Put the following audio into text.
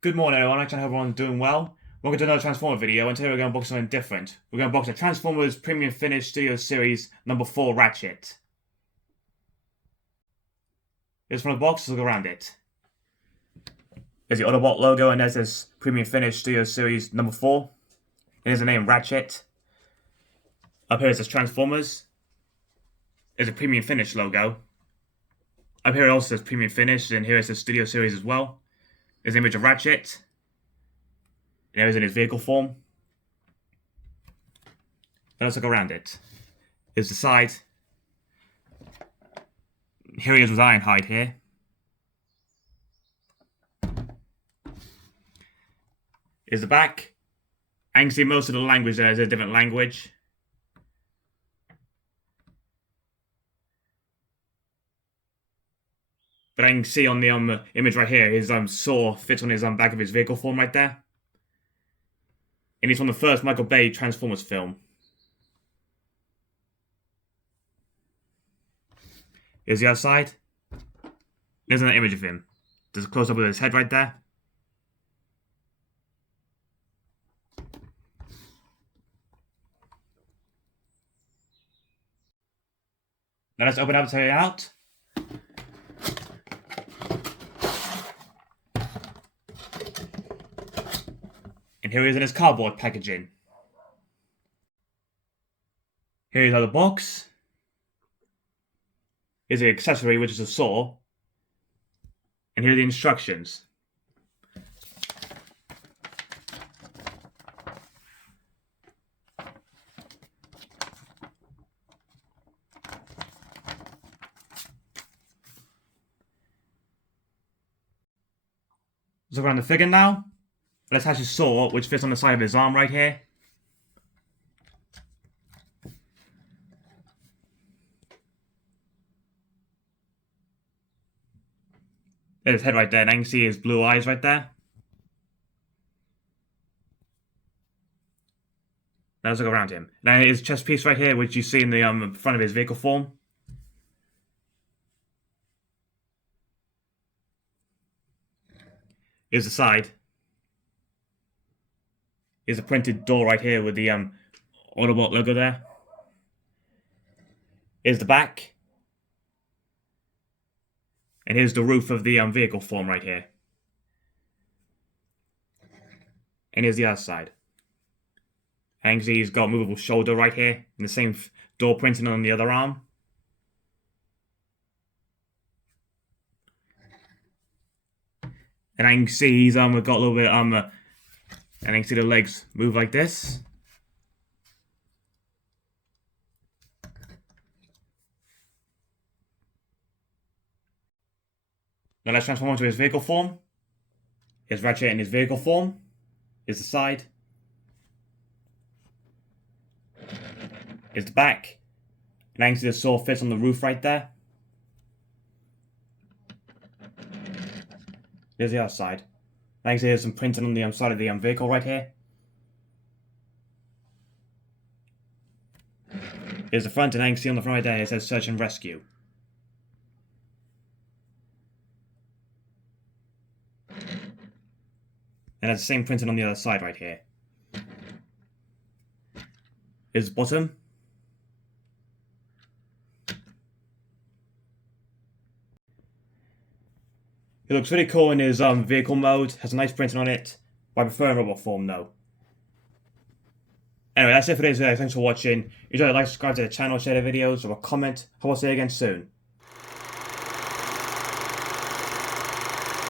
Good morning everyone, I hope everyone's doing well. Welcome to another Transformer video, and today we're going to unbox something different. We're going to unbox the Transformers Premium Finish Studio Series #4 Ratchet. Here's from the box, let's look around it. There's the Autobot logo, and there's this Premium Finish Studio Series #4. Here's the name Ratchet. Up here it says Transformers. There's a Premium Finish logo. Up here it also says Premium Finish, and here it says Studio Series as well. There's an image of Ratchet. There he is in his vehicle form. Now let's look around it. Here's the side. Here he is with Ironhide here. Here's the back. I can see most of the language there is a different language. But I can see on the image right here, his saw fits on his back of his vehicle form right there. And he's from the first Michael Bay Transformers film. Here's the other side. There's an image of him. There's a close-up of his head right there. Now let's open up and take it out. And here he is in his cardboard packaging. Here is the box. Here's the accessory, which is a saw. And here are the instructions. Let's look around the figure now. Let's attach his saw, which fits on the side of his arm right here. There's his head right there, and I can see his blue eyes right there. Now let's look around him. Now his chest piece right here, which you see in the front of his vehicle form. Here's the side. Here's a printed door right here with the Autobot logo there. Here's the back. And here's the roof of the vehicle form right here. And here's the other side. And he's got a movable shoulder right here. And the same door printing on the other arm. And I can see he's got a little bit and I can see the legs move like this. Now let's transform into his vehicle form. Here's Ratchet in his vehicle form. Here's the side. Here's the back. And I can see the saw fits on the roof right there. Here's the other side. I can see there's some printing on the side of the vehicle right here. Here's the front, and I can see on the front right there it says Search and Rescue. And there's the same printing on the other side right here. Here's the bottom. It looks really cool in his vehicle mode, has a nice printing on it, but I prefer in robot form though. Anyway, that's it for today's video. Thanks for watching. If you enjoyed, like, subscribe to the channel, share the videos, or a comment. I'll see you again soon.